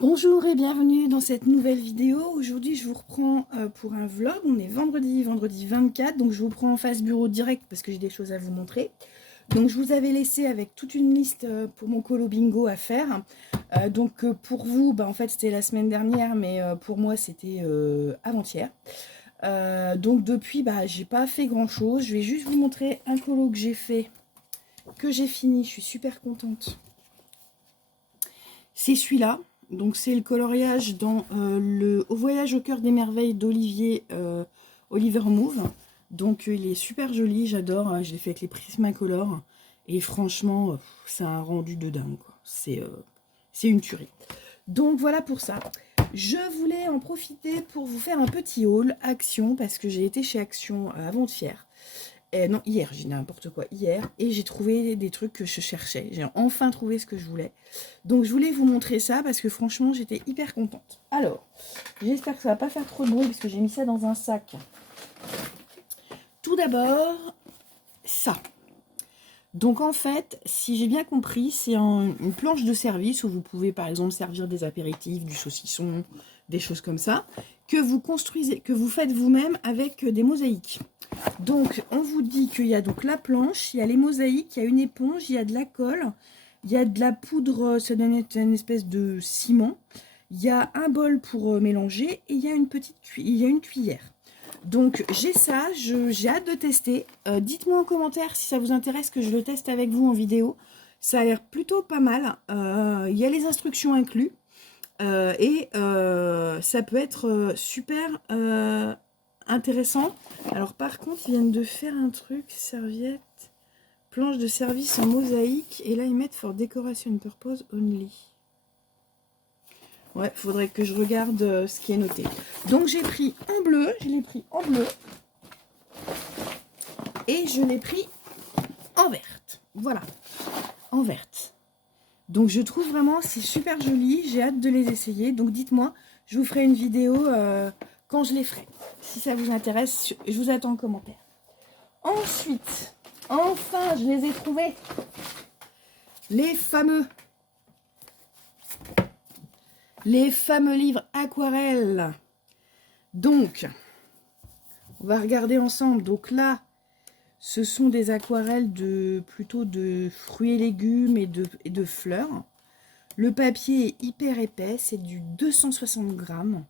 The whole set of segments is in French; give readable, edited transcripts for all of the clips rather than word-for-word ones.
Bonjour et bienvenue dans cette nouvelle vidéo. Aujourd'hui je vous reprends pour un vlog. On est vendredi 24, donc je vous prends en face bureau direct parce que j'ai des choses à vous montrer. Donc je vous avais laissé avec toute une liste pour mon colo bingo à faire. Pour vous, en fait c'était la semaine dernière, mais pour moi c'était avant-hier. Donc depuis, j'ai pas fait grand chose. Je vais juste vous montrer un colo que j'ai fait, que j'ai fini. Je suis super contente. C'est celui-là. Donc c'est le coloriage dans le Au voyage au cœur des merveilles d'Olivier Oliver Move. Donc il est super joli, j'adore. Je l'ai fait avec les Prismacolor. Et franchement, c'est un rendu de dingue. C'est une tuerie. Donc voilà pour ça. Je voulais en profiter pour vous faire un petit haul Action, parce que j'ai été chez Action avant-hier. Non, hier, j'ai n'importe quoi, hier, et j'ai trouvé des trucs que je cherchais. J'ai enfin trouvé ce que je voulais. Donc je voulais vous montrer ça parce que franchement, j'étais hyper contente. Alors, j'espère que ça va pas faire trop de bruit parce que j'ai mis ça dans un sac. Tout d'abord, ça. Donc en fait, si j'ai bien compris, c'est une planche de service où vous pouvez par exemple servir des apéritifs, du saucisson, des choses comme ça, que vous construisez, que vous faites vous-même avec des mosaïques. Donc on vous dit qu'il y a donc la planche, il y a les mosaïques, il y a une éponge, il y a de la colle, il y a de la poudre, ça donne une espèce de ciment, il y a un bol pour mélanger et il y a une cuillère. Donc j'ai ça, j'ai hâte de tester. Dites-moi en commentaire si ça vous intéresse que je le teste avec vous en vidéo. Ça a l'air plutôt pas mal. Il y a les instructions inclus. Ça peut être super intéressant. Alors par contre, ils viennent de faire un truc, serviette, planche de service en mosaïque. Et là, ils mettent for decoration purpose only. Ouais, faudrait que je regarde ce qui est noté. Donc j'ai pris en bleu, je l'ai pris en bleu. Et je l'ai pris en verte. Voilà, en verte. Donc je trouve vraiment c'est super joli, j'ai hâte de les essayer. Donc dites-moi, je vous ferai une vidéo quand je les ferai. Si ça vous intéresse, je vous attends en commentaire. Ensuite, enfin, je les ai trouvés. Les fameux livres aquarelles. Donc, on va regarder ensemble. Donc là, ce sont des aquarelles plutôt de fruits et légumes et de fleurs. Le papier est hyper épais, c'est du 260 grammes.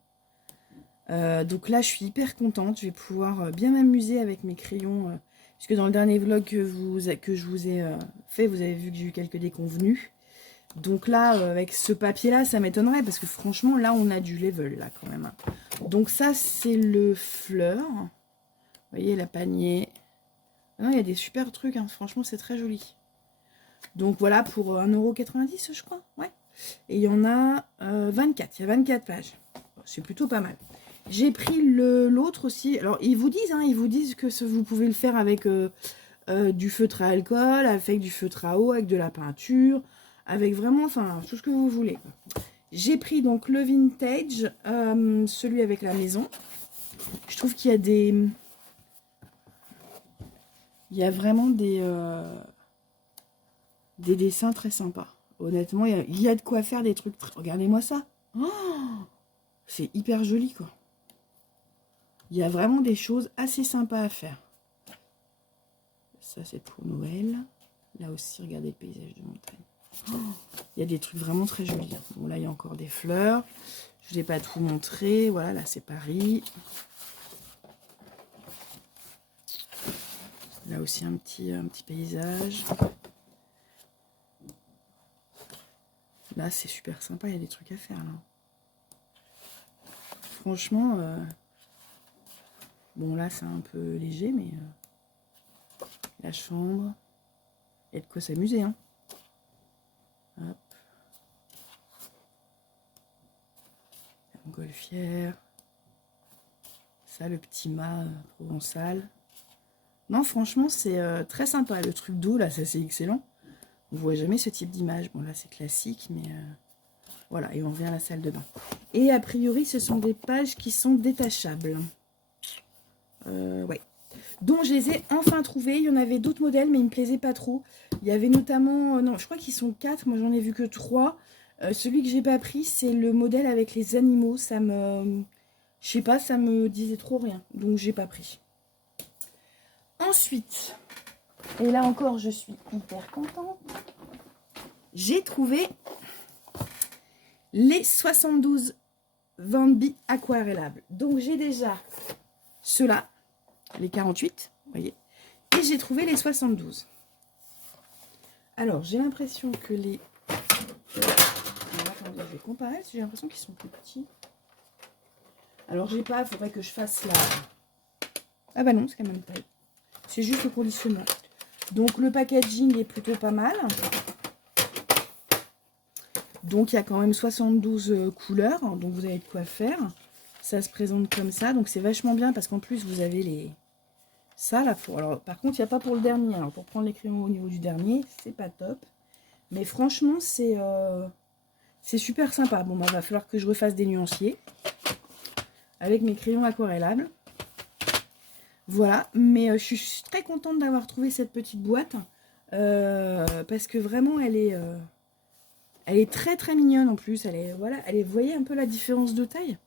Donc là, je suis hyper contente. Je vais pouvoir bien m'amuser avec mes crayons. Puisque dans le dernier vlog que je vous ai fait, vous avez vu que j'ai eu quelques déconvenues. Donc là, avec ce papier-là, ça m'étonnerait. Parce que franchement, là, on a du level, là, quand même. Donc ça, c'est le fleur. Vous voyez, la panier. Non, il y a des super trucs. Hein. Franchement, c'est très joli. Donc voilà, pour 1,90 €, je crois. Ouais. Et il y en a 24. Il y a 24 pages. C'est plutôt pas mal. J'ai pris l'autre aussi. Alors, ils vous disent que vous pouvez le faire avec du feutre à alcool, avec du feutre à eau, avec de la peinture, avec vraiment, enfin, tout ce que vous voulez. J'ai pris donc le vintage, celui avec la maison. Je trouve qu'il y a il y a vraiment des dessins très sympas. Honnêtement, il y a de quoi faire des trucs. Regardez-moi ça. Oh, c'est hyper joli, quoi. Il y a vraiment des choses assez sympas à faire. Ça, c'est pour Noël. Là aussi, regardez le paysage de montagne. Oh, il y a des trucs vraiment très jolis. Bon, là, il y a encore des fleurs. Je ne l'ai pas tout montré. Voilà, là, c'est Paris. Là aussi, un petit paysage. Là, c'est super sympa. Il y a des trucs à faire, là. Franchement... Bon, là, c'est un peu léger, mais la chambre, il y a de quoi s'amuser. Hein. Hop. La montgolfière. Ça, le petit mât provençal. Non, franchement, c'est très sympa. Le truc d'eau, là, ça, c'est excellent. On ne voit jamais ce type d'image. Bon, là, c'est classique, mais voilà. Et on revient à la salle de bain. Et a priori, ce sont des pages qui sont détachables. Ouais. Donc je les ai enfin trouvés. Il y en avait d'autres modèles, mais ils ne me plaisaient pas trop. Il y avait notamment, non, je crois qu'ils sont 4. Moi, j'en ai vu que 3. Celui que j'ai pas pris, c'est le modèle avec les animaux. Ça me... Je sais pas, ça me disait trop rien. Donc, j'ai pas pris. Ensuite, et là encore, je suis hyper contente. J'ai trouvé les 72 Van B aquarellables. Donc, j'ai déjà ceux-là, les 48, vous voyez. Et j'ai trouvé les 72. Alors, j'ai l'impression que les... Attendez, je vais comparer, parce que j'ai l'impression qu'ils sont plus petits. Alors, j'ai pas, il faudrait que je fasse la... Ah bah non, c'est quand même taille. C'est juste le conditionnement. Donc, le packaging est plutôt pas mal. Donc, il y a quand même 72 couleurs. Donc, vous avez de quoi faire. Ça se présente comme ça. Donc, c'est vachement bien parce qu'en plus, vous avez les... Ça, là, pour... Alors, par contre, il n'y a pas pour le dernier. Alors, pour prendre les crayons au niveau du dernier, c'est pas top. Mais franchement, c'est super sympa. Bon, bah, va falloir que je refasse des nuanciers avec mes crayons aquarellables. Voilà. Mais je suis très contente d'avoir trouvé cette petite boîte. Parce que vraiment, elle est très, très mignonne en plus. Voilà, vous voyez un peu la différence de taille.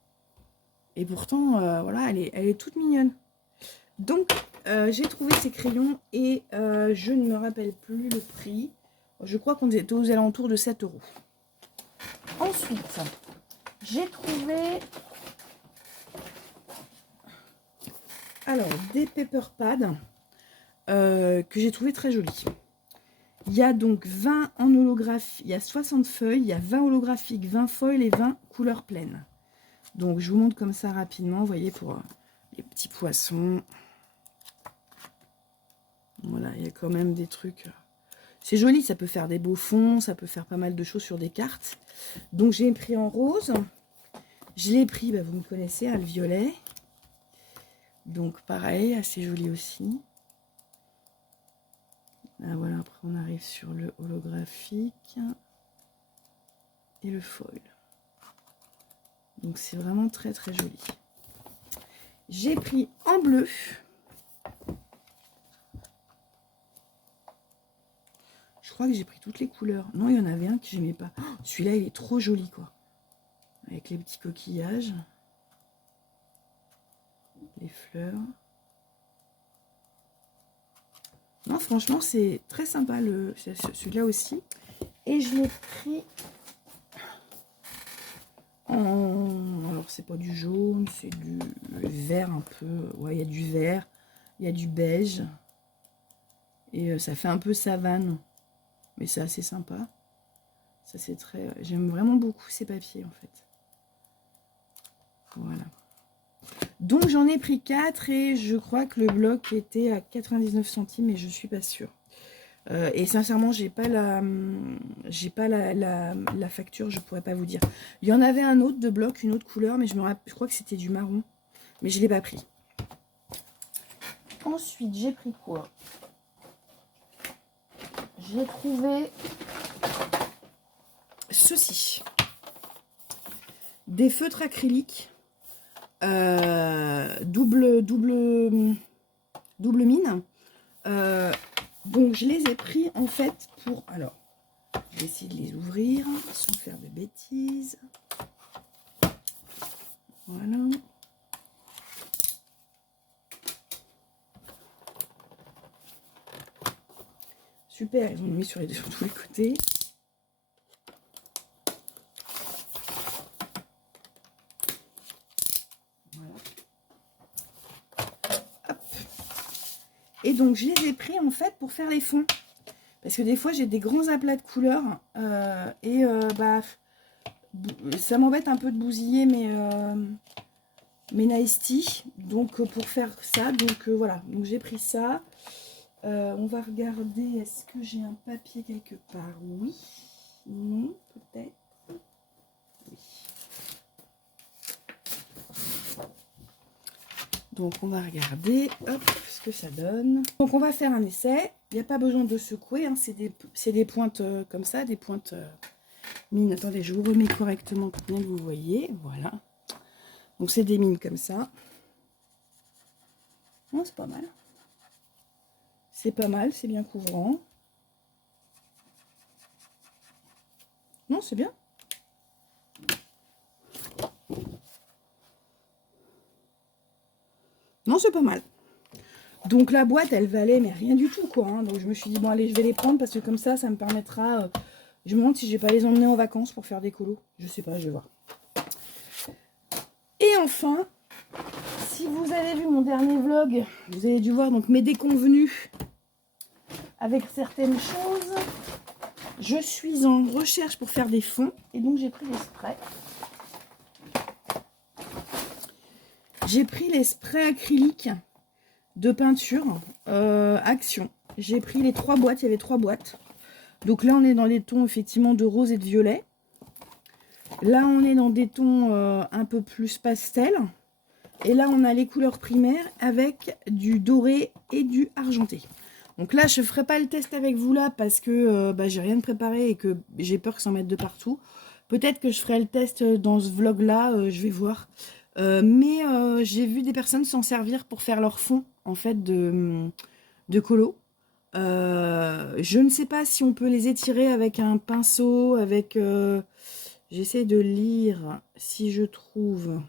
Et pourtant, voilà, elle est toute mignonne. Donc, j'ai trouvé ces crayons et je ne me rappelle plus le prix. Je crois qu'on était aux alentours de 7 €. Ensuite, j'ai trouvé alors des paper pads que j'ai trouvé très jolis. Il y a donc 20 en holographie, il y a 60 feuilles, il y a 20 holographiques, 20 foils et 20 couleurs pleines. Donc, je vous montre comme ça rapidement, vous voyez, pour les petits poissons. Voilà, il y a quand même des trucs... C'est joli, ça peut faire des beaux fonds, ça peut faire pas mal de choses sur des cartes. Donc, j'ai pris en rose. Je l'ai pris, bah, vous me connaissez, le violet. Donc, pareil, assez joli aussi. Là, voilà, après, on arrive sur le holographique. Et le foil. Donc, c'est vraiment très, très joli. J'ai pris en bleu. Je crois que j'ai pris toutes les couleurs. Non, il y en avait un que j'aimais pas. Oh, celui-là, il est trop joli, quoi. Avec les petits coquillages. Les fleurs. Non, franchement, c'est très sympa, celui-là aussi. Et je l'ai pris en... Alors, c'est pas du jaune, c'est du vert un peu. Ouais, il y a du vert, il y a du beige. Et ça fait un peu savane. Mais c'est assez sympa. Ça, c'est très... J'aime vraiment beaucoup ces papiers, en fait. Voilà. Donc, j'en ai pris 4 et je crois que le bloc était à 99 centimes, mais je suis pas sûre. Et sincèrement, j'ai pas la facture, je pourrais pas vous dire. Il y en avait un autre de bloc, une autre couleur, mais je crois que c'était du marron, mais je l'ai pas pris. Ensuite, j'ai pris quoi? J'ai trouvé ceci, des feutres acryliques double mine. Donc je les ai pris en fait pour... Alors, je vais essayer de les ouvrir sans faire de bêtises. Voilà. Super, ils ont mis sur tous les côtés. Voilà. Hop. Et donc je les ai pris en fait pour faire les fonds. Parce que des fois j'ai des grands aplats de couleurs bah ça m'embête un peu de bousiller mes Nice Tea. Donc pour faire ça, donc voilà, donc j'ai pris ça. On va regarder, est-ce que j'ai un papier quelque part? Oui, non, peut-être. Oui. Donc on va regarder, hop, ce que ça donne. Donc on va faire un essai. Il n'y a pas besoin de secouer, hein. C'est des pointes comme ça, des pointes mines. Attendez, je vous remets correctement pour bien que vous voyez. Voilà. Donc c'est des mines comme ça. Non, c'est pas mal. C'est pas mal, c'est bien couvrant. Non, c'est bien. Non, c'est pas mal. Donc la boîte, elle valait, mais rien du tout, quoi. Hein. Donc je me suis dit, bon, allez, je vais les prendre parce que comme ça me permettra... je me demande si je vais pas les emmener en vacances pour faire des colos. Je sais pas, je vais voir. Et enfin, si vous avez vu mon dernier vlog, vous avez dû voir donc mes déconvenues avec certaines choses. Je suis en recherche pour faire des fonds et donc j'ai pris les sprays. J'ai pris les sprays acryliques de peinture Action. J'ai pris les 3 boîtes, il y avait 3 boîtes. Donc là on est dans les tons effectivement de rose et de violet. Là on est dans des tons un peu plus pastel. Et là on a les couleurs primaires avec du doré et du argenté. Donc là je ne ferai pas le test avec vous là parce que j'ai rien de préparé et que j'ai peur que ça en mette de partout. Peut-être que je ferai le test dans ce vlog là, je vais voir. Mais j'ai vu des personnes s'en servir pour faire leur fond en fait de colo. Je ne sais pas si on peut les étirer avec un pinceau, avec... j'essaie de lire si je trouve...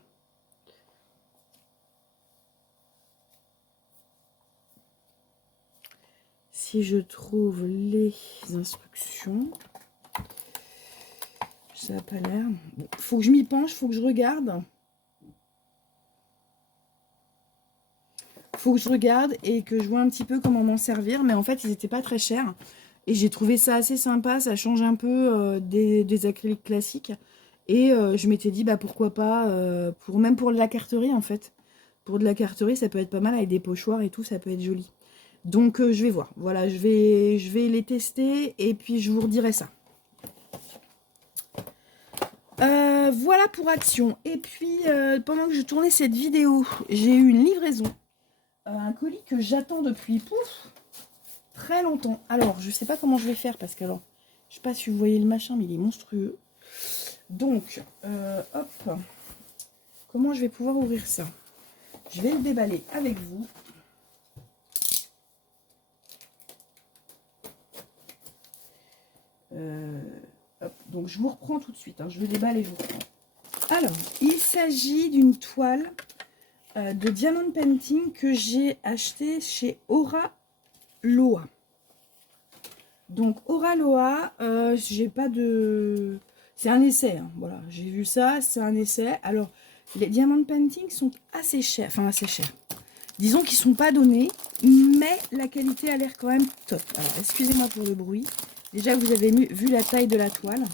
Si je trouve les instructions... Ça n'a pas l'air... Bon, faut que je m'y penche, faut que je regarde. Faut que je regarde et que je vois un petit peu comment m'en servir. Mais en fait, ils n'étaient pas très chers. Et j'ai trouvé ça assez sympa. Ça change un peu des acryliques classiques. Et je m'étais dit, bah pourquoi pas, même pour de la carterie en fait. Pour de la carterie, ça peut être pas mal avec des pochoirs et tout, ça peut être joli. Donc je vais voir. Voilà, je vais les tester et puis je vous redirai ça. Voilà pour Action. Et puis, pendant que je tournais cette vidéo, j'ai eu une livraison. Un colis que j'attends depuis très longtemps. Alors, je sais pas comment je vais faire parce que, alors, je sais pas si vous voyez le machin, mais il est monstrueux. Donc, hop. Comment je vais pouvoir ouvrir ça? Je vais le déballer avec vous. Hop. Donc, je vous reprends tout de suite. Hein. Je le déballe et je vous reprends. Alors, il s'agit d'une toile de Diamond Painting que j'ai acheté chez Aura Loa. Donc Aura Loa, j'ai pas de... C'est un essai, hein, voilà, j'ai vu ça, c'est un essai. Alors, les Diamond Painting sont assez chers, enfin assez chers. Disons qu'ils sont pas donnés, mais la qualité a l'air quand même top. Alors, excusez-moi pour le bruit. Déjà, vous avez vu la taille de la toile.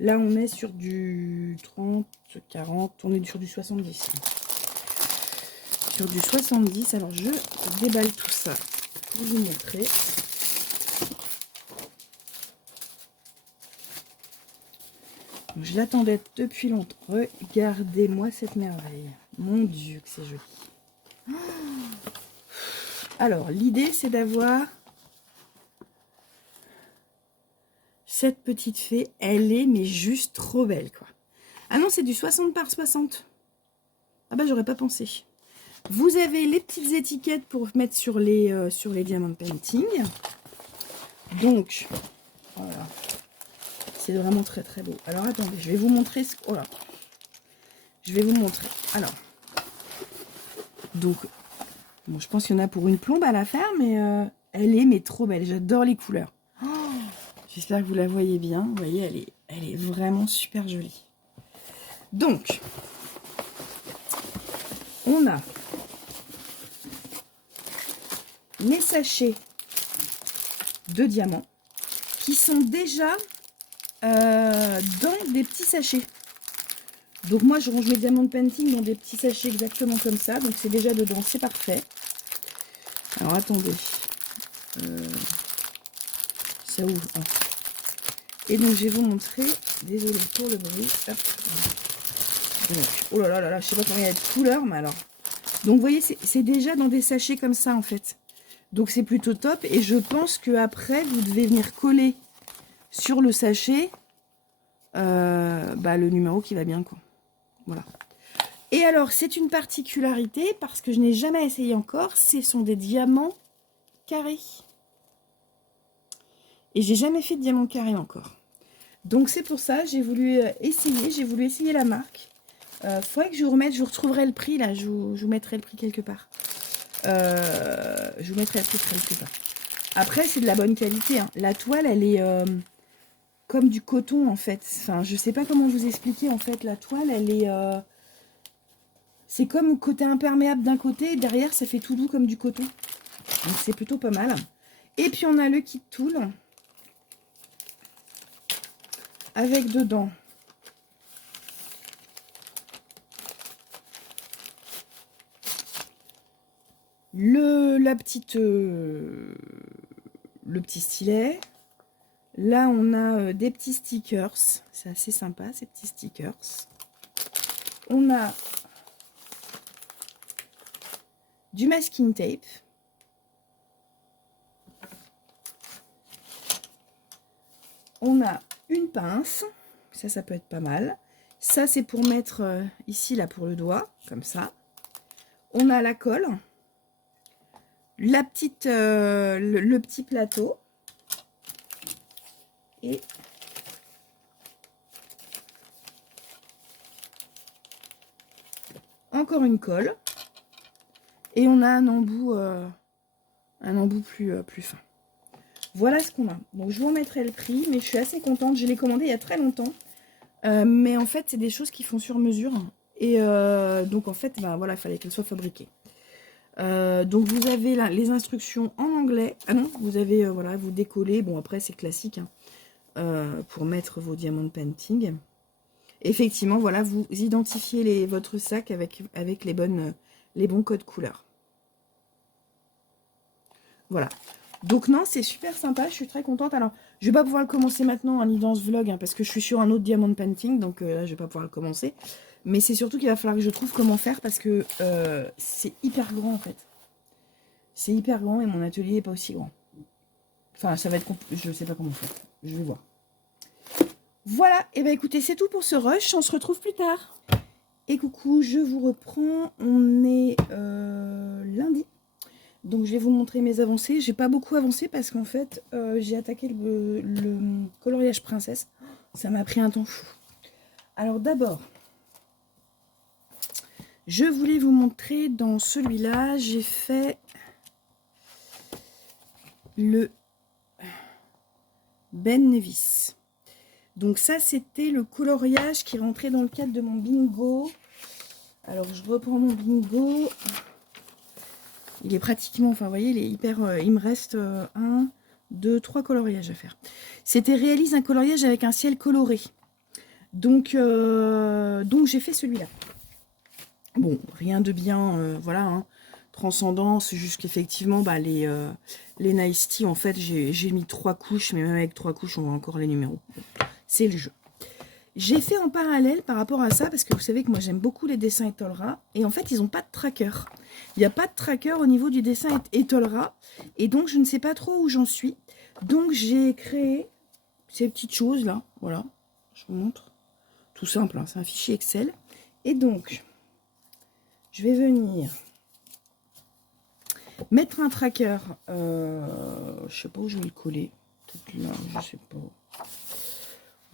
Là, on est sur du 30, 40, on est sur du 70. Sur du 70, alors je déballe tout ça pour vous montrer. Je l'attendais depuis longtemps. Regardez-moi cette merveille. Mon Dieu, que c'est joli. Alors, l'idée, c'est d'avoir cette petite fée. Elle est, mais juste trop belle, quoi. Ah non, c'est du 60 par 60. Ah bah, j'aurais pas pensé. Vous avez les petites étiquettes pour mettre sur les Diamond Painting. Donc, voilà. C'est vraiment très très beau. Alors attendez, je vais vous montrer ce... Oh là. Je vais vous montrer. Alors. Donc, bon, je pense qu'il y en a pour une plombe à la faire, mais elle est mais trop belle. J'adore les couleurs. Oh, j'espère que vous la voyez bien. Vous voyez, elle est vraiment super jolie. Donc, on a les sachets de diamants qui sont déjà dans des petits sachets. Donc moi je range mes Diamond Painting dans des petits sachets exactement comme ça. Donc c'est déjà dedans, c'est parfait. Alors attendez. Ça ouvre. Oh. Et donc je vais vous montrer. Désolée pour le bruit. Hop. Donc, oh là là là là, je sais pas combien il y a de couleurs, mais alors. Donc vous voyez, c'est déjà dans des sachets comme ça en fait. Donc c'est plutôt top. Et je pense que après vous devez venir coller sur le sachet le numéro qui va bien, quoi. Voilà. Et alors, c'est une particularité, parce que je n'ai jamais essayé encore, ce sont des diamants carrés. Et j'ai jamais fait de diamants carrés encore. Donc c'est pour ça, j'ai voulu essayer la marque. Faudrait que je vous remette, je vous retrouverai le prix là, je vous mettrai le prix quelque part. Je vous mettrai le prix quelque part. Après, c'est de la bonne qualité, hein. La toile, elle est comme du coton en fait. Enfin, je sais pas comment vous expliquer en fait. La toile, elle est... c'est comme côté imperméable d'un côté, et derrière, ça fait tout doux comme du coton. Donc, c'est plutôt pas mal. Et puis, on a le kit tool. Avec dedans le petit stylet. Là, on a des petits stickers. C'est assez sympa, ces petits stickers. On a du masking tape. On a une pince. Ça peut être pas mal. Ça, c'est pour mettre ici, là, pour le doigt, comme ça. On a la colle. La petite, le petit plateau. Et encore une colle. Et on a un embout plus fin. Voilà ce qu'on a. Donc, je vous remettrai le prix, mais je suis assez contente. Je l'ai commandé il y a très longtemps. Mais en fait, c'est des choses qui font sur mesure. Et donc, en fait, ben, voilà, il fallait qu'elles soient fabriquées. Donc, vous avez là les instructions en anglais. Ah non, vous avez, voilà, vous décollez. Bon, après, c'est classique, hein, pour mettre vos diamants painting. Effectivement, voilà, vous identifiez votre sac avec les bons codes couleurs. Voilà. Donc non, c'est super sympa, je suis très contente. Alors, je vais pas pouvoir le commencer maintenant ni dans ce vlog, hein, parce que je suis sur un autre diamant painting, donc là, je vais pas pouvoir le commencer. Mais c'est surtout qu'il va falloir que je trouve comment faire, parce que c'est hyper grand, en fait. C'est hyper grand, et mon atelier n'est pas aussi grand. Enfin, ça va être... Je sais pas comment faire. Je vais voir. Voilà, et ben écoutez, c'est tout pour ce rush. On se retrouve plus tard. Et coucou, je vous reprends. On est lundi. Donc je vais vous montrer mes avancées. J'ai pas beaucoup avancé parce qu'en fait j'ai attaqué le coloriage princesse. Ça m'a pris un temps fou. Alors d'abord, je voulais vous montrer dans celui-là, j'ai fait le Ben Nevis. Donc ça c'était le coloriage qui rentrait dans le cadre de mon bingo. Alors je reprends mon bingo. Il est pratiquement, enfin vous voyez, il est hyper, il me reste 1, 2, 3 coloriages à faire. C'était réalise un coloriage avec un ciel coloré. Donc j'ai fait celui-là. Bon, rien de bien, voilà, hein, transcendant, c'est juste qu'effectivement, bah, les Nice Tea, en fait, j'ai mis 3 couches, mais même avec 3 couches, on voit encore les numéros. C'est le jeu. J'ai fait en parallèle par rapport à ça, parce que vous savez que moi j'aime beaucoup les dessins Etolra, et en fait ils n'ont pas de tracker. Il n'y a pas de tracker au niveau du dessin Etolra, et donc je ne sais pas trop où j'en suis. Donc j'ai créé ces petites choses là, voilà, je vous montre. Tout simple, hein, c'est un fichier Excel. Et donc, je vais venir mettre un tracker, je sais pas où je vais le coller, peut-être là, je sais pas.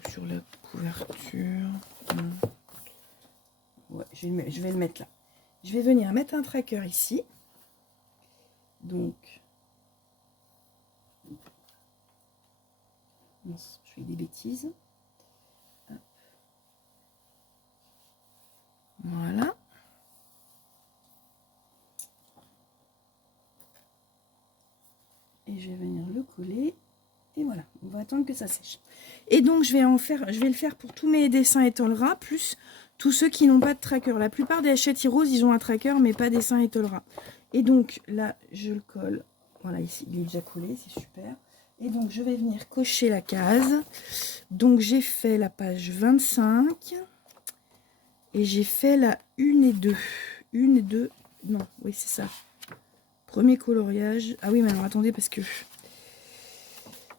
Sur la couverture. Ouais, je vais le mettre là. Je vais venir mettre un tracker ici. Donc, non, je fais des bêtises. Hop. Voilà. Et je vais venir le coller. Et voilà, on va attendre que ça sèche. Et donc, je vais le faire pour tous mes dessins Etolra, plus tous ceux qui n'ont pas de tracker. La plupart des Hachette Heroes, ils ont un tracker, mais pas dessin Etolra. Et donc, là, je le colle. Voilà, ici, il est déjà collé, c'est super. Et donc, je vais venir cocher la case. Donc, j'ai fait la page 25. Et j'ai fait la 1 et 2. 1 et 2. Non, oui, c'est ça. Premier coloriage. Ah oui, mais alors, attendez, parce que...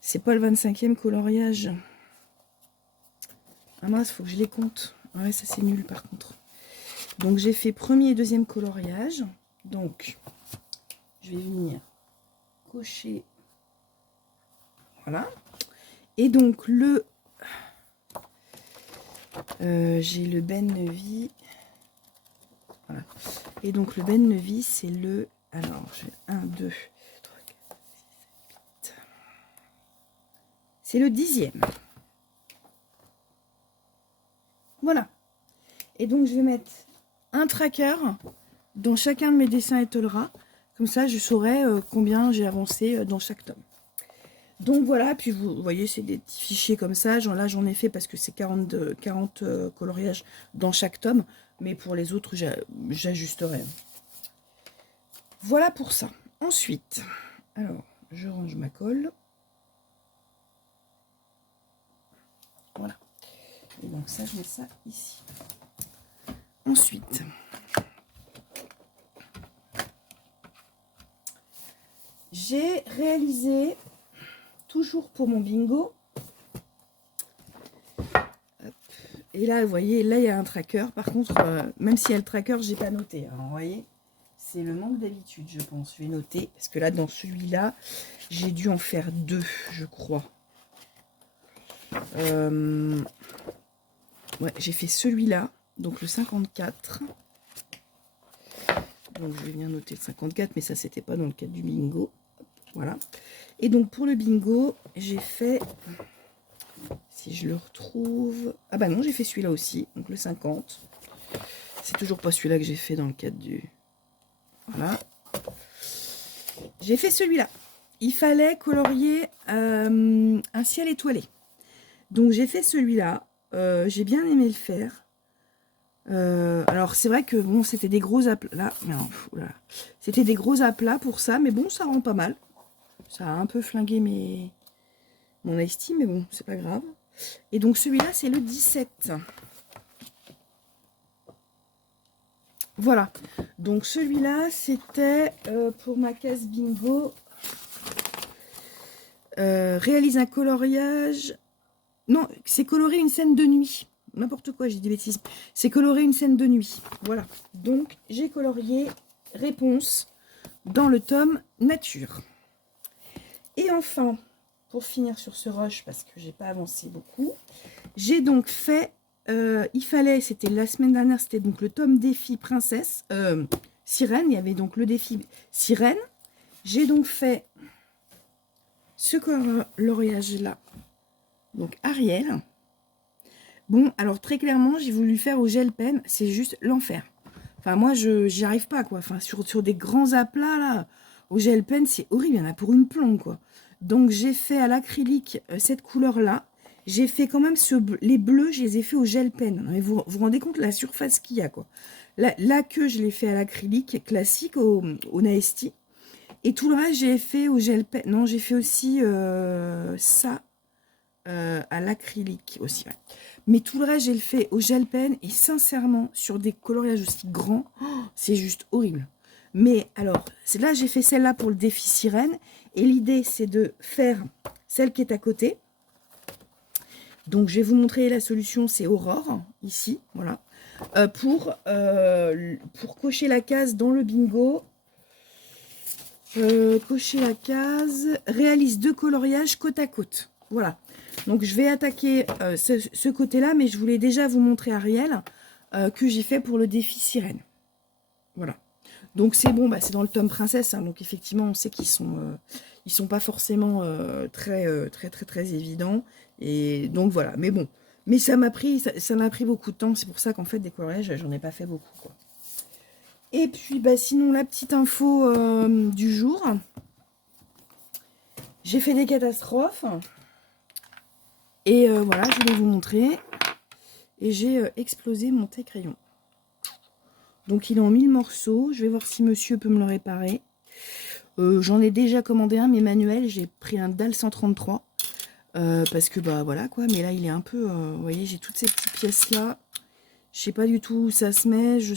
c'est pas le 25e coloriage. Ah mince, faut que je les compte. Ouais, ça c'est nul par contre. Donc j'ai fait premier et deuxième coloriage. Donc je vais venir cocher. Voilà. Et donc j'ai le Ben Nevis. Voilà. Et donc le Ben Nevis, c'est le... Alors, j'ai 1, 2, 3, 4, 6, 7, 8. C'est le 10e. Voilà. Et donc je vais mettre un tracker dans chacun de mes dessins étoileras. Comme ça, je saurai combien j'ai avancé dans chaque tome. Donc voilà, puis vous voyez, c'est des petits fichiers comme ça. Là, j'en ai fait parce que c'est 40 coloriages dans chaque tome. Mais pour les autres, j'ajusterai. Voilà pour ça. Ensuite, alors, je range ma colle. Voilà. Et donc ça, je mets ça ici. Ensuite, j'ai réalisé, toujours pour mon bingo, hop, et là, vous voyez, là, il y a un tracker. Par contre, même s'il y a le tracker, j'ai pas noté. Hein, vous voyez, c'est le manque d'habitude, je pense. Je vais noter, parce que là, dans celui-là, j'ai dû en faire 2, je crois. Ouais, j'ai fait celui-là, donc le 54. Donc, je vais bien noter le 54, mais ça, c'était pas dans le cadre du bingo. Voilà. Et donc, pour le bingo, j'ai fait... Si je le retrouve... Ah bah non, j'ai fait celui-là aussi, donc le 50. C'est toujours pas celui-là que j'ai fait dans le cadre du... Voilà. J'ai fait celui-là. Il fallait colorier un ciel étoilé. Donc, j'ai fait celui-là. J'ai bien aimé le faire. Alors, c'est vrai que bon, c'était des gros aplats. Non, voilà. C'était des gros aplats pour ça, mais bon, ça rend pas mal. Ça a un peu flingué mon estime, mais bon, c'est pas grave. Et donc, celui-là, c'est le 17. Voilà. Donc, celui-là, c'était pour ma case bingo. Réalise un coloriage. Non, c'est colorer une scène de nuit. N'importe quoi, j'ai dit bêtises. C'est colorer une scène de nuit. Voilà. Donc, j'ai colorié réponse dans le tome nature. Et enfin, pour finir sur ce rush, parce que j'ai pas avancé beaucoup, j'ai donc fait, il fallait, c'était la semaine dernière, c'était donc le tome défi princesse, sirène, il y avait donc le défi sirène. J'ai donc fait ce coloriage-là, donc Ariel. Bon, alors très clairement, j'ai voulu faire au gel pen, c'est juste l'enfer. Enfin, moi, j'y arrive pas, quoi. Enfin, sur des grands aplats, là, au gel pen, c'est horrible, il y en a pour une plombe, quoi. Donc, j'ai fait à l'acrylique cette couleur-là. J'ai fait quand même les bleus, je les ai fait au gel pen. Mais vous vous rendez compte de la surface qu'il y a, quoi. La queue, je l'ai fait à l'acrylique classique, au Naesti. Et tout le reste, j'ai fait au gel pen. Non, j'ai fait aussi ça à l'acrylique aussi, ouais. Mais tout le reste, j'ai le fait au gel pen. Et sincèrement, sur des coloriages aussi grands, oh, c'est juste horrible. Mais alors, c'est là j'ai fait celle-là pour le défi sirène. Et l'idée, c'est de faire celle qui est à côté. Donc, je vais vous montrer la solution. C'est Aurore, ici, voilà. Pour cocher la case dans le bingo. Cocher la case. Réalise 2 coloriages côte à côte. Voilà. Donc, je vais attaquer ce côté-là, mais je voulais déjà vous montrer Ariel que j'ai fait pour le défi sirène. Voilà. Donc, c'est bon, bah, c'est dans le tome princesse, hein, donc effectivement, on sait qu'ils sont pas forcément très évidents. Et donc, voilà. Mais bon, mais ça m'a pris beaucoup de temps. C'est pour ça qu'en fait, des coloriages, j'en ai pas fait beaucoup, quoi. Et puis, bah, sinon, la petite info du jour. J'ai fait des catastrophes. Et voilà, je voulais vous montrer. Et j'ai explosé mon thé-crayon. Donc, il est en 1000 morceaux. Je vais voir si monsieur peut me le réparer. J'en ai déjà commandé un, mais manuel. J'ai pris un DAL 133. Parce que, bah, voilà, quoi. Mais là, il est un peu... vous voyez, j'ai toutes ces petites pièces-là. Je sais pas du tout où ça se met. Je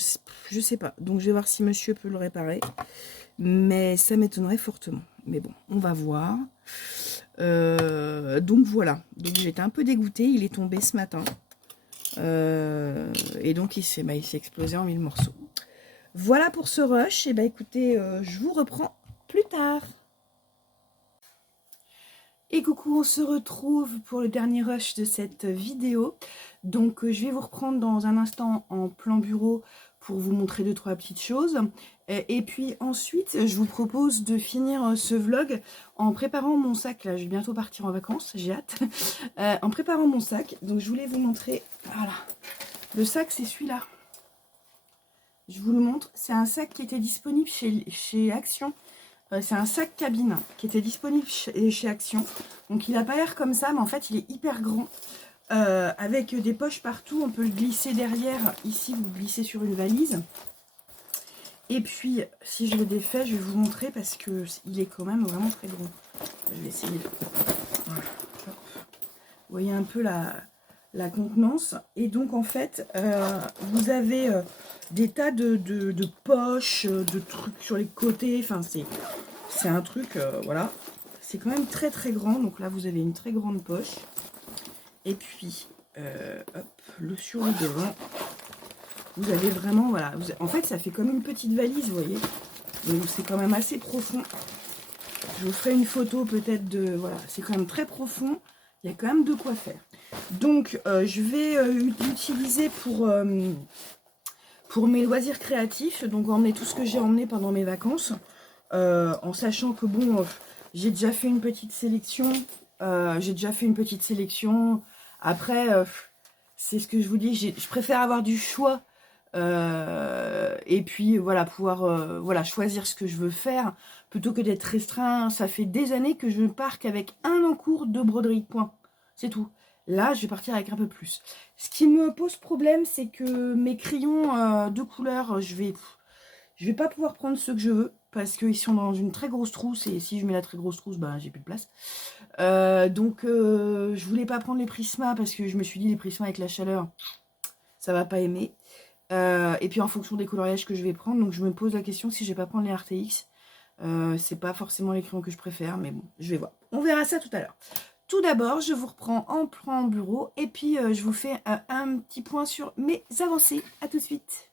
sais pas. Donc, je vais voir si monsieur peut le réparer. Mais ça m'étonnerait fortement. Mais bon, on va voir. Donc, voilà. Donc, j'étais un peu dégoûtée. Il est tombé ce matin. Et donc il s'est explosé en 1000 morceaux. Voilà pour ce rush. Et bah écoutez, je vous reprends plus tard. Et coucou, on se retrouve pour le dernier rush de cette vidéo. Donc je vais vous reprendre dans un instant en plan bureau pour vous montrer 2-3 petites choses. Et puis ensuite, je vous propose de finir ce vlog en préparant mon sac. Là, je vais bientôt partir en vacances, j'ai hâte. En préparant mon sac, donc je voulais vous montrer, voilà, le sac c'est celui-là. Je vous le montre, c'est un sac qui était disponible chez Action. C'est un sac cabine qui était disponible chez Action. Donc il n'a pas l'air comme ça, mais en fait il est hyper grand. Avec des poches partout, on peut le glisser derrière. Ici, vous glissez sur une valise. Et puis, si je le défais, je vais vous montrer parce que il est quand même vraiment très gros. Je vais essayer de... Voilà. Vous voyez un peu la contenance. Et donc, en fait, vous avez des tas de poches, de trucs sur les côtés. Enfin, c'est un truc, voilà. C'est quand même très, très grand. Donc là, vous avez une très grande poche. Et puis, hop, sur le devant. Vous avez vraiment, voilà, en fait ça fait comme une petite valise, vous voyez. Donc c'est quand même assez profond. Je vous ferai une photo peut-être de, voilà, c'est quand même très profond. Il y a quand même de quoi faire. Donc je vais l'utiliser pour mes loisirs créatifs. Donc emmener tout ce que j'ai emmené pendant mes vacances. En sachant que bon, j'ai déjà fait une petite sélection. Après, c'est ce que je vous dis, je préfère avoir du choix. Et puis voilà, pouvoir voilà, choisir ce que je veux faire plutôt que d'être restreint. Ça fait des années que je ne pars qu'avec un encours de broderie, point, c'est tout. Là je vais partir avec un peu plus. Ce qui me pose problème, c'est que mes crayons de couleur, je vais pas pouvoir prendre ceux que je veux parce qu'ils sont dans une très grosse trousse, et si je mets la très grosse trousse, bah j'ai plus de place. Donc je voulais pas prendre les Prisma parce que je me suis dit les Prisma avec la chaleur ça va pas aimer. Et puis en fonction des coloriages que je vais prendre, donc je me pose la question si je vais pas prendre les RTX. C'est pas forcément les crayons que je préfère, mais bon, je vais voir. On verra ça tout à l'heure. Tout d'abord, je vous reprends en plan bureau et puis je vous fais un petit point sur mes avancées. À tout de suite.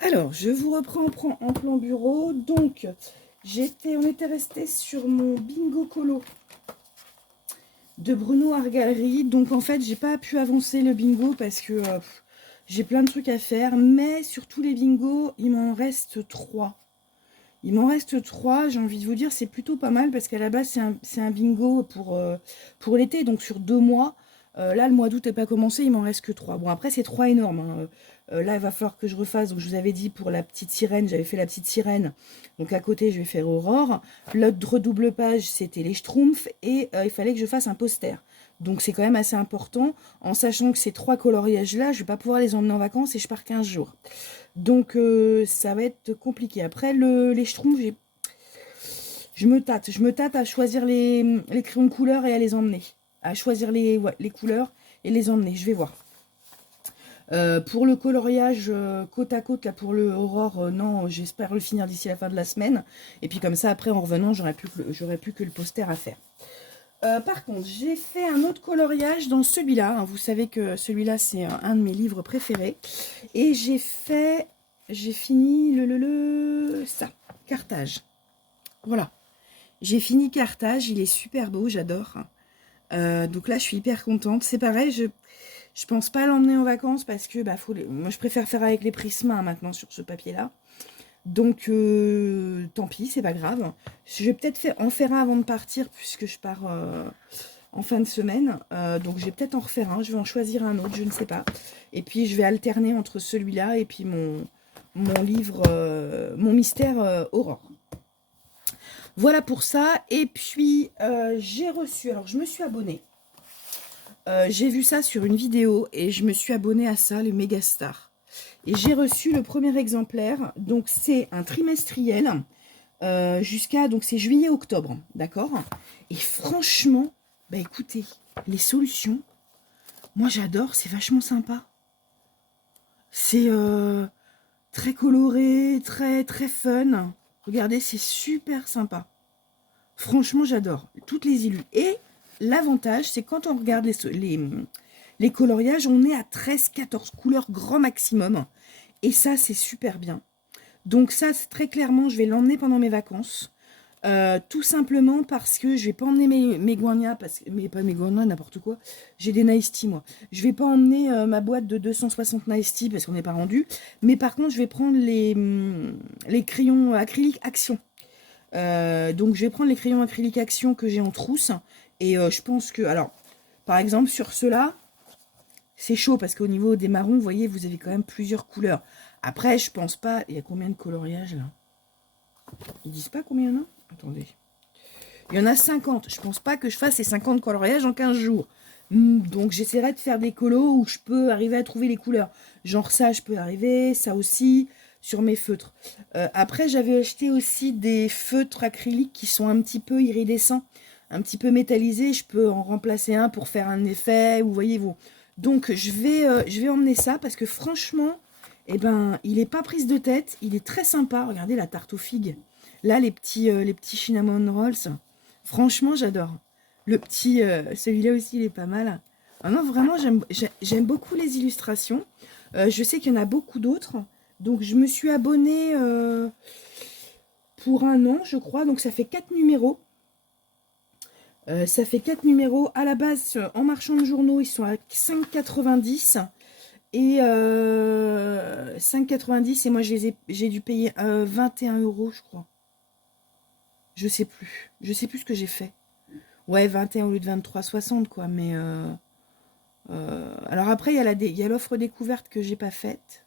Alors, je vous reprends en plan bureau. Donc, on était resté sur mon bingo colo de Bruno Art Gallery. Donc en fait, j'ai pas pu avancer le bingo parce que j'ai plein de trucs à faire, mais sur tous les bingos, il m'en reste 3. Il m'en reste 3, j'ai envie de vous dire, c'est plutôt pas mal parce qu'à la base, c'est un bingo pour l'été, donc sur 2 mois. Là, le mois d'août n'est pas commencé, il m'en reste que 3. Bon, après, c'est 3 énormes, hein. Là, il va falloir que je refasse. Donc, je vous avais dit pour la petite sirène, j'avais fait la petite sirène. Donc, à côté, je vais faire Aurore. L'autre double page, c'était les Schtroumpfs. Et il fallait que je fasse un poster. Donc, c'est quand même assez important. En sachant que ces 3 coloriages-là, je ne vais pas pouvoir les emmener en vacances et je pars 15 jours. Donc, ça va être compliqué. Après, les Schtroumpfs, je me tâte à choisir les crayons de couleur et à les emmener. À choisir les couleurs et les emmener. Je vais voir. Pour le coloriage côte à côte, là pour le Aurore, non, j'espère le finir d'ici la fin de la semaine. Et puis comme ça, après en revenant, j'aurai plus que le poster à faire. Par contre, j'ai fait un autre coloriage dans celui-là. Hein. Vous savez que celui-là, c'est un de mes livres préférés. Et j'ai fini ça, Carthage. Voilà. J'ai fini Carthage, il est super beau, j'adore. Donc là, je suis hyper contente. C'est pareil, je pense pas l'emmener en vacances parce que moi, je préfère faire avec les Prisma maintenant sur ce papier-là. Donc, tant pis, c'est pas grave. Je vais peut-être en faire un avant de partir puisque je pars en fin de semaine. Donc, je vais peut-être en refaire un. Je vais en choisir un autre, je ne sais pas. Et puis, je vais alterner entre celui-là et puis mon livre, mon mystère Aurore. Voilà pour ça. Et puis, j'ai reçu... Alors, je me suis abonnée. J'ai vu ça sur une vidéo et je me suis abonnée à ça, le Megastar. Et j'ai reçu le premier exemplaire. Donc, c'est un trimestriel jusqu'à... Donc, c'est juillet-octobre. D'accord? Et franchement, bah écoutez, les solutions, moi, j'adore. C'est vachement sympa. C'est très coloré, très, très fun. Regardez, c'est super sympa. Franchement, j'adore. Toutes les illus. Et l'avantage, c'est quand on regarde les coloriages, on est à 13-14 couleurs grand maximum. Et ça, c'est super bien. Donc ça, très clairement, je vais l'emmener pendant mes vacances. Tout simplement parce que je vais pas emmener mes guania, mais pas mes guania, n'importe quoi. J'ai des Nice Tea, moi. Je vais pas emmener ma boîte de 260 Nice Tea parce qu'on n'est pas rendu. Mais par contre, je vais prendre les crayons acryliques Action. Donc, je vais prendre les crayons acryliques Action que j'ai en trousse. Et je pense que... Alors, par exemple, sur ceux-là, c'est chaud parce qu'au niveau des marrons, vous voyez, vous avez quand même plusieurs couleurs. Après, je pense pas... Il y a combien de coloriages, là? Ils disent pas combien il y en a? Attendez. Il y en a 50. Je pense pas que je fasse ces 50 coloriages en 15 jours. Donc j'essaierai de faire des colos où je peux arriver à trouver les couleurs. Genre ça, je peux arriver, ça aussi, sur mes feutres. Après, j'avais acheté aussi des feutres acryliques qui sont un petit peu iridescents, un petit peu métallisés. Je peux en remplacer un pour faire un effet, vous voyez vous. Donc je vais emmener ça parce que franchement, eh ben, il n'est pas prise de tête. Il est très sympa. Regardez la tarte aux figues. Là, les petits cinnamon rolls, franchement, j'adore. Le petit, celui-là aussi, il est pas mal. Ah non, vraiment, j'aime beaucoup les illustrations. Je sais qu'il y en a beaucoup d'autres. Donc, je me suis abonnée pour 1 an, je crois. Donc, ça fait 4 numéros. Ça fait 4 numéros. À la base, en marchand de journaux, ils sont à 5,90. Et 5,90. Et moi, j'ai dû payer 21 €, je crois. Je sais plus. Je sais plus ce que j'ai fait. Ouais, 21 au lieu de 23,60 quoi. Mais alors après, il y a l'offre découverte que j'ai pas faite.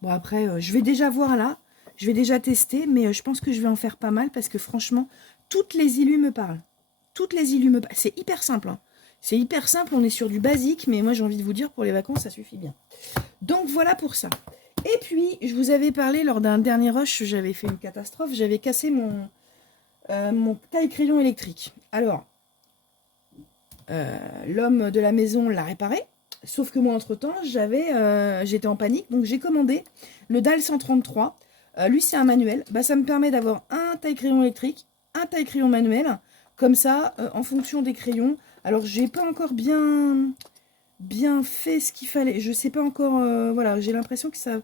Bon après, je vais déjà voir là. Je vais déjà tester, mais je pense que je vais en faire pas mal parce que franchement, toutes les illus me parlent. Toutes les illus me parlent. C'est hyper simple. Hein. C'est hyper simple. On est sur du basique, mais moi j'ai envie de vous dire pour les vacances, ça suffit bien. Donc voilà pour ça. Et puis, je vous avais parlé lors d'un dernier rush, j'avais fait une catastrophe. J'avais cassé mon taille-crayon électrique. Alors, l'homme de la maison l'a réparé. Sauf que moi, entre-temps, j'étais en panique. Donc, j'ai commandé le DAL 133. Lui, c'est un manuel. Bah, ça me permet d'avoir un taille-crayon électrique, un taille-crayon manuel. Comme ça, en fonction des crayons. Alors, j'ai pas encore bien fait ce qu'il fallait. Je sais pas encore... voilà, j'ai l'impression que ça...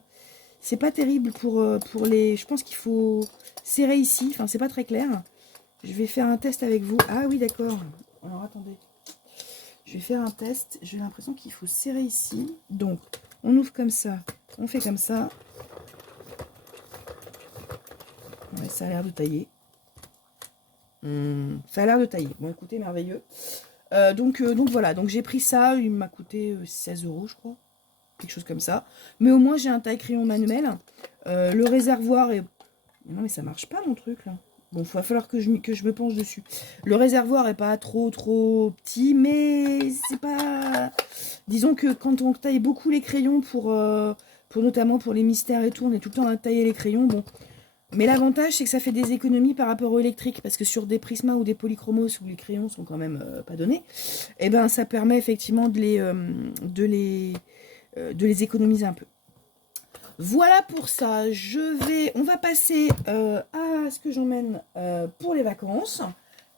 C'est pas terrible pour les... Je pense qu'il faut serrer ici. Enfin, c'est pas très clair. Je vais faire un test avec vous. Ah oui, d'accord. Alors, attendez. Je vais faire un test. J'ai l'impression qu'il faut serrer ici. Donc, on ouvre comme ça. On fait comme ça. Ouais, ça a l'air de tailler. Ça a l'air de tailler. Bon, écoutez, merveilleux. Donc voilà. Donc, j'ai pris ça. Il m'a coûté 16 €, je crois. Quelque chose comme ça. Mais au moins, j'ai un taille-crayon manuel. Le réservoir est... Non, mais ça marche pas, mon truc, là. Bon, il va falloir que je me penche dessus. Le réservoir est pas trop petit, mais c'est pas... Disons que quand on taille beaucoup les crayons pour notamment pour les mystères et tout, on est tout le temps à tailler les crayons, bon. Mais l'avantage, c'est que ça fait des économies par rapport au électrique, parce que sur des Prisma ou des Polychromos, où les crayons sont quand même pas donnés, et ben ça permet effectivement de les économiser un peu. Voilà pour ça. On va passer à ce que j'emmène pour les vacances.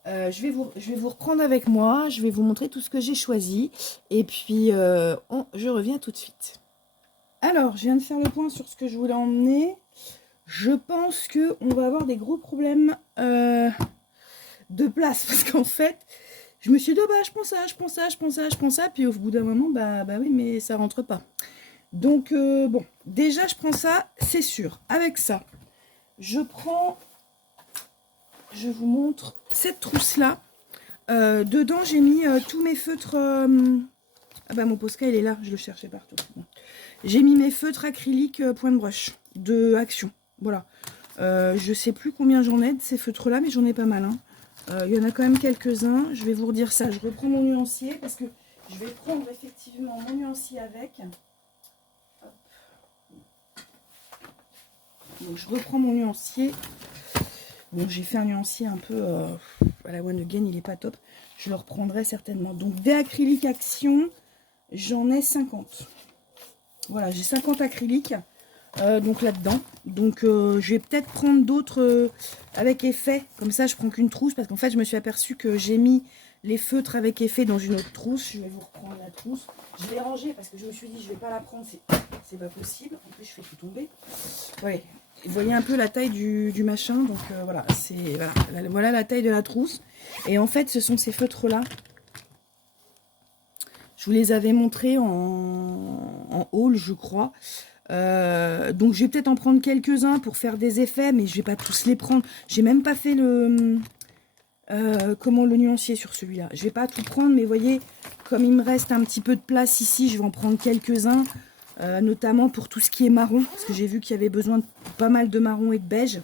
Je vais vous reprendre avec moi. Je vais vous montrer tout ce que j'ai choisi. Et puis, je reviens tout de suite. Alors, je viens de faire le point sur ce que je voulais emmener. Je pense qu'on va avoir des gros problèmes de place. Parce qu'en fait, je me suis dit, oh, bah, je prends ça, je prends ça, je prends ça, je prends ça. Puis au bout d'un moment, bah oui, mais ça rentre pas. Donc, bon, déjà, je prends ça, c'est sûr. Avec ça, je vous montre cette trousse-là. Dedans, j'ai mis tous mes feutres... Ah bah, mon Posca, il est là, je le cherchais partout. Bon. J'ai mis mes feutres acryliques point de brush de Action. Voilà. Je sais plus combien j'en ai de ces feutres-là, mais j'en ai pas mal. Hein. Il y en a quand même quelques-uns. Je vais vous redire ça. Je reprends mon nuancier parce que je vais prendre effectivement mon nuancier avec. Donc je reprends mon nuancier. Bon, j'ai fait un nuancier un peu à la One Again, il est pas top. Je le reprendrai certainement. Donc des acryliques Action, j'en ai 50. Voilà, j'ai 50 acryliques donc là-dedans. Donc je vais peut-être prendre d'autres avec effet. Comme ça, je prends qu'une trousse parce qu'en fait, je me suis aperçue que j'ai mis les feutres avec effet dans une autre trousse. Je vais vous reprendre la trousse. Je l'ai rangée parce que je me suis dit, je vais pas la prendre, c'est pas possible. En plus, je fais tout tomber. Ouais. vous voyez un peu la taille du machin. Donc voilà, voilà la taille de la trousse. Et en fait, ce sont ces feutres-là. Je vous les avais montrés en haul, je crois. Donc je vais peut-être en prendre quelques-uns pour faire des effets, mais je vais pas tous les prendre. J'ai même pas fait le nuancier sur celui-là. Je vais pas tout prendre, mais vous voyez, comme il me reste un petit peu de place ici, je vais en prendre quelques-uns, notamment pour tout ce qui est marron, parce que j'ai vu qu'il y avait besoin de pas mal de marron et de beige.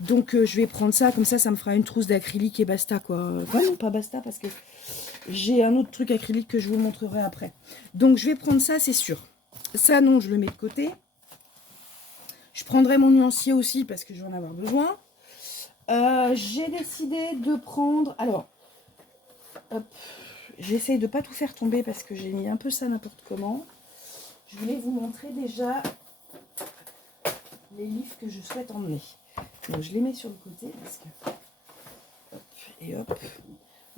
Donc je vais prendre ça, comme ça me fera une trousse d'acrylique et basta quoi. Enfin non, pas basta, parce que j'ai un autre truc acrylique que je vous montrerai après. Donc je vais prendre ça, c'est sûr. Ça non, je le mets de côté. Je prendrai mon nuancier aussi parce que je vais en avoir besoin. J'ai décidé de prendre... Alors, j'essaye de ne pas tout faire tomber parce que j'ai mis un peu ça n'importe comment. Je voulais vous montrer déjà les livres que je souhaite emmener. Donc je les mets sur le côté parce que... Hop, et hop.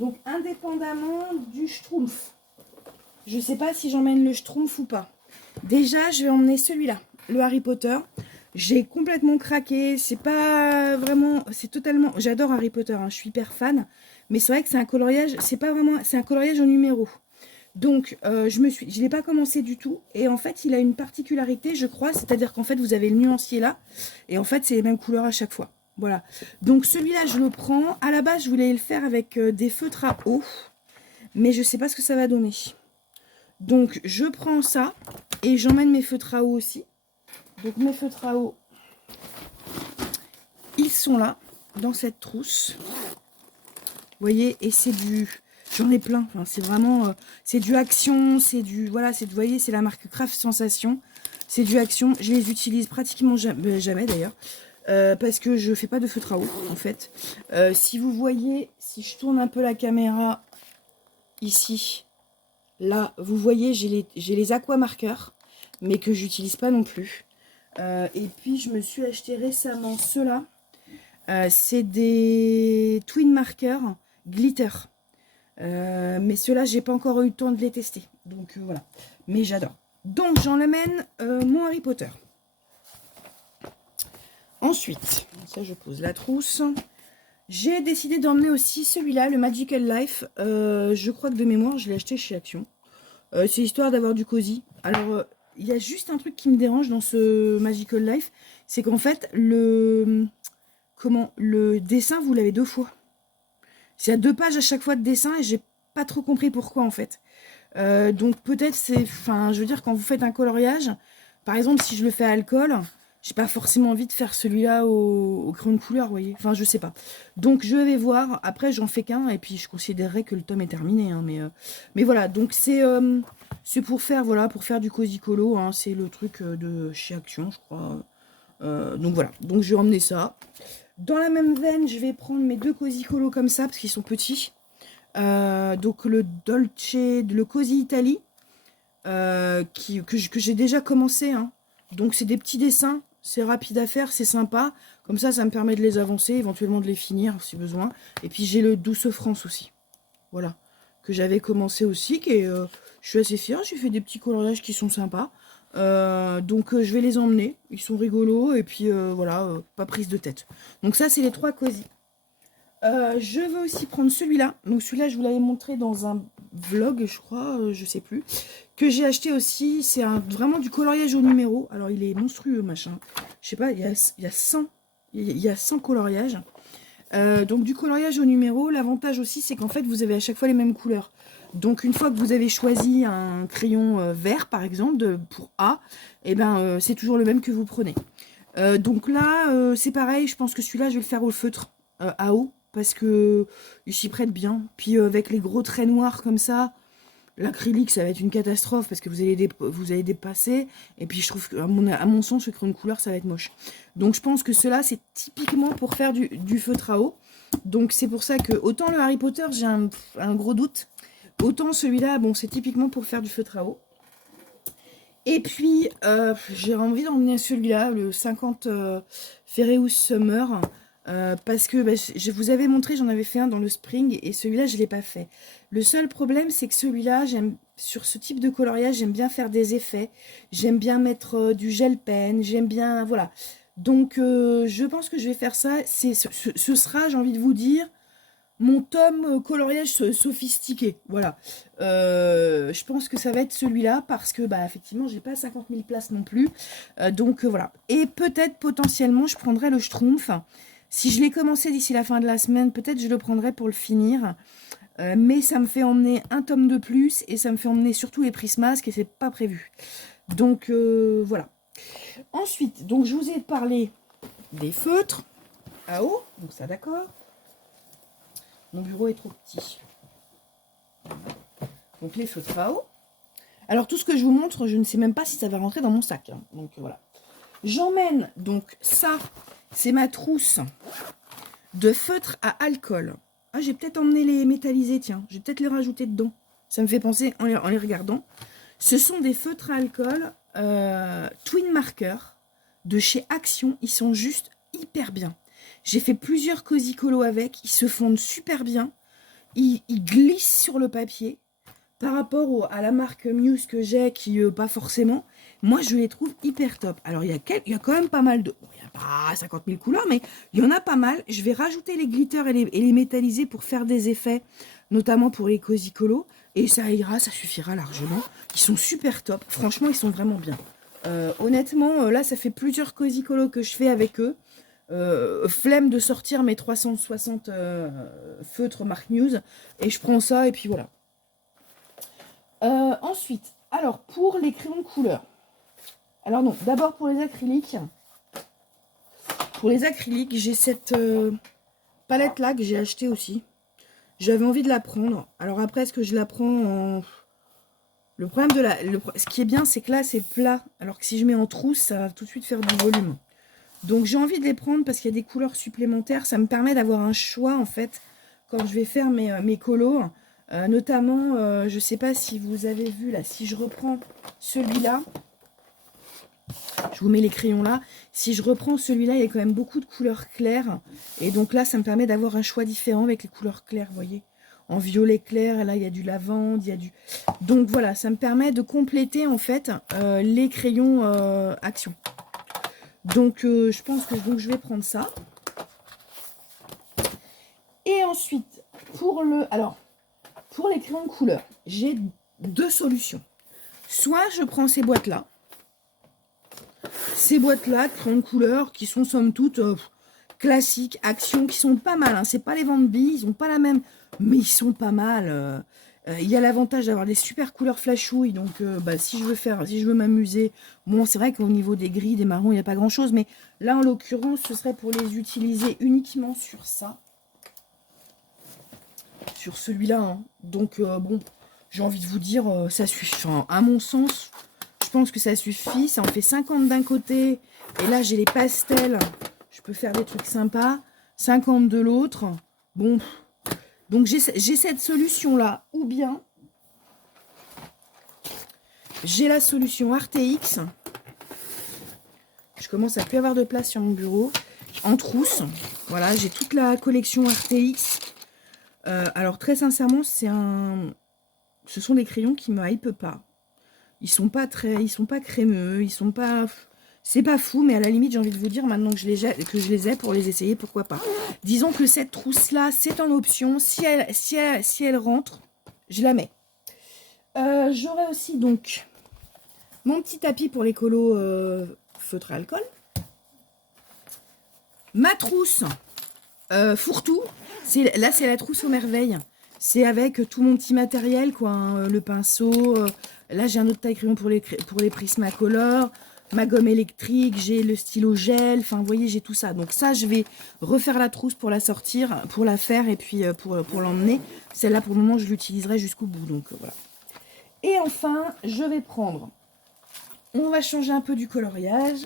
Donc indépendamment du Schtroumpf. Je ne sais pas si j'emmène le Schtroumpf ou pas. Déjà, je vais emmener celui-là, le Harry Potter. J'ai complètement craqué. C'est pas vraiment... C'est totalement... J'adore Harry Potter, hein, je suis hyper fan. Mais c'est vrai que c'est un coloriage... C'est pas vraiment... C'est un coloriage en numéro. Donc, je l'ai pas commencé du tout. Et en fait, il a une particularité, je crois. C'est-à-dire qu'en fait, vous avez le nuancier là. Et en fait, c'est les mêmes couleurs à chaque fois. Voilà. Donc, celui-là, je le prends. À la base, je voulais le faire avec des feutres à eau. Mais je sais pas ce que ça va donner. Donc, je prends ça. Et j'emmène mes feutres à eau aussi. Donc, mes feutres à eau, ils sont là, dans cette trousse. Vous voyez, et c'est du... J'en ai plein. Enfin, c'est vraiment... c'est du Action, c'est du... Voilà, vous voyez, c'est la marque Craft Sensation. C'est du Action. Je les utilise pratiquement jamais d'ailleurs. Parce que je fais pas de feutre à eau, en fait. Si vous voyez, si je tourne un peu la caméra ici, là, vous voyez, j'ai les aquamarqueurs, mais que j'utilise pas non plus. Et puis, je me suis acheté récemment ceux-là. C'est des Twin Markers Glitter. Mais ceux-là, j'ai pas encore eu le temps de les tester. Donc, voilà. Mais j'adore. Donc, j'en amène mon Harry Potter. Ensuite, ça, je pose la trousse. J'ai décidé d'emmener aussi celui-là, le Magical Life. Je crois que de mémoire, je l'ai acheté chez Action. C'est histoire d'avoir du cosy. Alors, il y a juste un truc qui me dérange dans ce Magical Life. C'est qu'en fait, le dessin, vous l'avez 2 fois. Il y a 2 pages à chaque fois de dessin et j'ai pas trop compris pourquoi en fait. Donc peut-être c'est... Enfin, je veux dire, quand vous faites un coloriage, par exemple, si je le fais à alcool, j'ai pas forcément envie de faire celui-là au crayon de couleur, vous voyez. Enfin, je sais pas. Donc je vais voir. Après, j'en fais qu'un et puis je considérerais que le tome est terminé. Hein, mais voilà, donc c'est pour faire, voilà, pour faire du cosy colo. Hein, c'est le truc de chez Action, je crois. Donc voilà, donc je vais emmener ça. Dans la même veine, je vais prendre mes 2 cosy colo comme ça, parce qu'ils sont petits. Donc le Dolce, le Cozy Italy, que j'ai déjà commencé. Hein. Donc c'est des petits dessins, c'est rapide à faire, c'est sympa. Comme ça me permet de les avancer, éventuellement de les finir si besoin. Et puis j'ai le Douce France aussi. Voilà, que j'avais commencé aussi, je suis assez fière, j'ai fait des petits coloriages qui sont sympas. Donc je vais les emmener, ils sont rigolos et puis voilà, pas prise de tête. Donc ça c'est les 3 cosy. Je veux aussi prendre celui-là. Donc celui-là je vous l'avais montré dans un vlog je crois, je sais plus, que j'ai acheté aussi. C'est vraiment du coloriage au numéro. Alors il est monstrueux machin. Je sais pas, il y a 100 coloriages. Donc du coloriage au numéro. L'avantage aussi c'est qu'en fait vous avez à chaque fois les mêmes couleurs. Donc une fois que vous avez choisi un crayon vert par exemple pour A, et ben c'est toujours le même que vous prenez. Donc là c'est pareil, je pense que celui-là je vais le faire au feutre à eau parce que il s'y prête bien. Puis avec les gros traits noirs comme ça, l'acrylique ça va être une catastrophe parce que vous allez dépasser. Et puis je trouve qu'à mon sens le crayon de couleur ça va être moche. Donc je pense que cela c'est typiquement pour faire du feutre à eau. Donc c'est pour ça que autant le Harry Potter j'ai un gros doute. Autant celui-là, bon, c'est typiquement pour faire du feutre à eau. Et puis, j'ai envie d'emmener celui-là, le 50 Fereus Summer. Parce que je vous avais montré, j'en avais fait un dans le Spring. Et celui-là, je ne l'ai pas fait. Le seul problème, c'est que celui-là, sur ce type de coloriage, j'aime bien faire des effets. J'aime bien mettre du gel pen. J'aime bien, voilà. Donc, je pense que je vais faire ça. Ce sera, j'ai envie de vous dire, mon tome coloriage sophistiqué. Voilà. Je pense que ça va être celui-là parce que, bah, effectivement, j'ai pas 50 000 places non plus. Donc, voilà. Et peut-être, potentiellement, je prendrai le Schtroumpf. Si je l'ai commencé d'ici la fin de la semaine, peut-être je le prendrai pour le finir. Mais ça me fait emmener un tome de plus et ça me fait emmener surtout les Prismasques et c'est pas prévu. Donc, voilà. Ensuite, donc je vous ai parlé des feutres à eau, donc ça d'accord. Mon bureau est trop petit. Donc les feutres à eau. Alors tout ce que je vous montre, je ne sais même pas si ça va rentrer dans mon sac. Hein. Donc voilà. J'emmène donc ça, c'est ma trousse de feutres à alcool. Ah, j'ai peut-être emmené les métallisés, tiens. Je vais peut-être les rajouter dedans. Ça me fait penser en les regardant. Ce sont des feutres à alcool Twin Marker de chez Action. Ils sont juste hyper bien. J'ai fait plusieurs Cozy Colo avec. Ils se fondent super bien. Ils glissent sur le papier. Par rapport à la marque Muse que j'ai, qui pas forcément, moi je les trouve hyper top. Alors il y a quand même pas mal de... Bon, il n'y a pas 50 000 couleurs, mais il y en a pas mal. Je vais rajouter les glitters et les métallisés pour faire des effets, notamment pour les Cozy Colo. Et ça ira, ça suffira largement. Ils sont super top. Franchement, ils sont vraiment bien. Honnêtement, là, ça fait plusieurs Cozy Colo que je fais avec eux. Flemme de sortir mes 360 feutres marque Muse. Et je prends ça et puis voilà. Ensuite, alors pour les crayons de couleur. Alors non, d'abord pour les acryliques. Pour les acryliques, j'ai cette palette là que j'ai achetée aussi. J'avais envie de la prendre. Alors après, est-ce que je la prends en... Le problème de ce qui est bien, c'est que là, c'est plat. Alors que si je mets en trousse, ça va tout de suite faire du volume. Donc j'ai envie de les prendre parce qu'il y a des couleurs supplémentaires. Ça me permet d'avoir un choix en fait quand je vais faire mes colos. Notamment, je ne sais pas si vous avez vu là, si je reprends celui-là, je vous mets les crayons là, si je reprends celui-là, il y a quand même beaucoup de couleurs claires, et donc là, ça me permet d'avoir un choix différent avec les couleurs claires, vous voyez, en violet clair, là, il y a du lavande, il y a du... Donc voilà, ça me permet de compléter en fait les crayons Action. Donc je pense que je vais prendre ça. Et ensuite, pour les crayons de couleur, j'ai deux solutions. Soit je prends ces boîtes-là. Ces boîtes-là de crayons de couleur qui sont somme toute classiques, Action, qui sont pas mal. Hein. C'est pas les Van Bee, ils n'ont pas la même, mais ils sont pas mal. Il y a l'avantage d'avoir des super couleurs flashouilles. Donc si je veux m'amuser, bon c'est vrai qu'au niveau des gris, des marrons, il n'y a pas grand-chose. Mais là en l'occurrence, ce serait pour les utiliser uniquement sur ça. Sur celui-là. Hein. Donc, bon, j'ai envie de vous dire, ça suffit. Enfin, à mon sens, je pense que ça suffit. Ça en fait 50 d'un côté. Et là, j'ai les pastels. Je peux faire des trucs sympas. 50 de l'autre. Bon. Donc, j'ai cette solution-là. Ou bien, j'ai la solution RTX. Je commence à plus avoir de place sur mon bureau. En trousse. Voilà, j'ai toute la collection RTX. Alors très sincèrement, ce sont des crayons qui me hypent pas. Ils sont pas crémeux, ils sont pas, c'est pas fou, mais à la limite j'ai envie de vous dire maintenant que je les ai pour les essayer, pourquoi pas. Disons que cette trousse là, c'est en option. Si elle rentre, je la mets. J'aurai aussi donc mon petit tapis pour les colos feutre à alcool. Ma trousse fourre-tout. Là, c'est la trousse aux merveilles. C'est avec tout mon petit matériel, quoi. Hein, le pinceau. Là, j'ai un autre taille-crayon pour les Prismacolor. Ma gomme électrique. J'ai le stylo gel. Enfin, vous voyez, j'ai tout ça. Donc ça, je vais refaire la trousse pour la sortir, pour la faire et puis pour l'emmener. Celle-là, pour le moment, je l'utiliserai jusqu'au bout. Donc, voilà. Et enfin, je vais prendre... On va changer un peu du coloriage.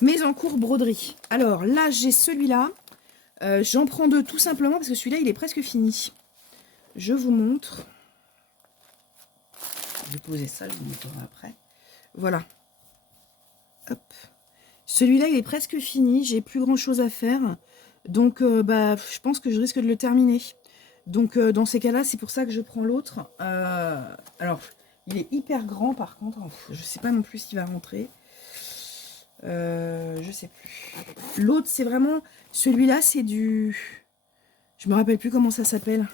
Mes encours broderie. Alors là, j'ai celui-là. J'en prends deux tout simplement parce que celui-là, il est presque fini. Je vous montre. Je vais poser ça, je vous montrerai après. Voilà. Hop. Celui-là, il est presque fini. J'ai plus grand-chose à faire. Donc, je pense que je risque de le terminer. Donc, dans ces cas-là, c'est pour ça que je prends l'autre. Alors, il est hyper grand par contre. Je ne sais pas non plus s'il va rentrer. Je sais plus. L'autre, c'est vraiment... Celui-là, c'est du... Je me rappelle plus comment ça s'appelle.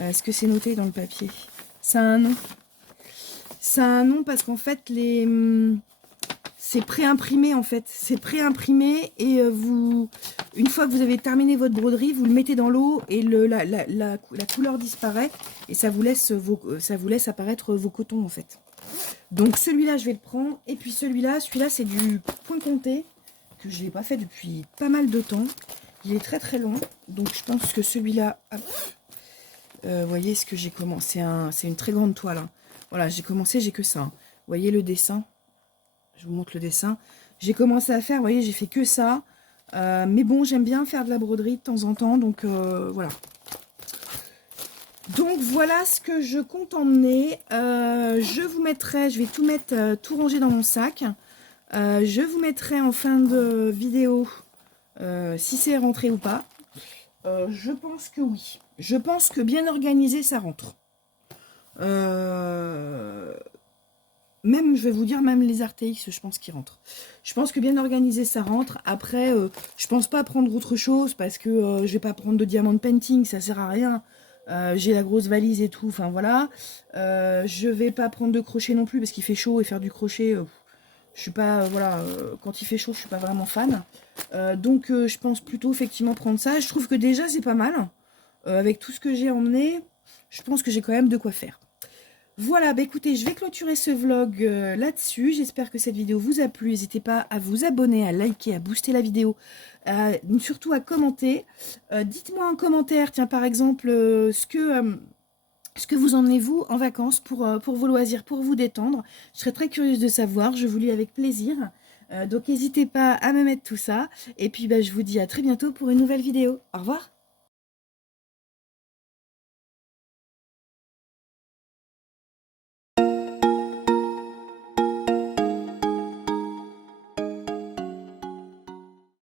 Est-ce que c'est noté dans le papier? Ça a un nom. Ça a un nom parce qu'en fait, c'est préimprimé en fait. C'est préimprimé et une fois que vous avez terminé votre broderie, vous le mettez dans l'eau et la couleur disparaît et ça vous laisse apparaître vos cotons en fait. Donc celui-là, je vais le prendre. Et puis celui-là c'est du point comté que je n'ai pas fait depuis pas mal de temps. Il est très très long. Donc je pense que celui-là... Vous voyez ce que j'ai commencé, c'est une très grande toile. Hein. Voilà, j'ai commencé, j'ai que ça. Hein. Vous voyez le dessin? Je vous montre le dessin. J'ai commencé à faire, vous voyez, j'ai fait que ça. Mais bon, j'aime bien faire de la broderie de temps en temps, donc voilà. Donc voilà ce que je compte emmener. Je vais tout mettre, tout ranger dans mon sac. Je vous mettrai en fin de vidéo si c'est rentré ou pas. Je pense que oui. Je pense que bien organisé, ça rentre. Même, je vais vous dire, même les RTX, je pense qu'ils rentrent. Je pense que bien organisé, ça rentre. Après, je pense pas prendre autre chose parce que je vais pas prendre de diamant painting, ça sert à rien. J'ai la grosse valise et tout, enfin voilà. Je vais pas prendre de crochet non plus parce qu'il fait chaud et faire du crochet, je suis pas, voilà, quand il fait chaud, je suis pas vraiment fan. Donc, je pense plutôt effectivement prendre ça. Je trouve que déjà, c'est pas mal. Avec tout ce que j'ai emmené, je pense que j'ai quand même de quoi faire. Voilà, bah écoutez, je vais clôturer ce vlog là-dessus. J'espère que cette vidéo vous a plu. N'hésitez pas à vous abonner, à liker, à booster la vidéo, surtout à commenter. Dites-moi en commentaire, tiens, par exemple, ce que vous emmenez vous en vacances pour vos loisirs, pour vous détendre. Je serais très curieuse de savoir, je vous lis avec plaisir. Donc n'hésitez pas à me mettre tout ça. Et puis bah, je vous dis à très bientôt pour une nouvelle vidéo. Au revoir.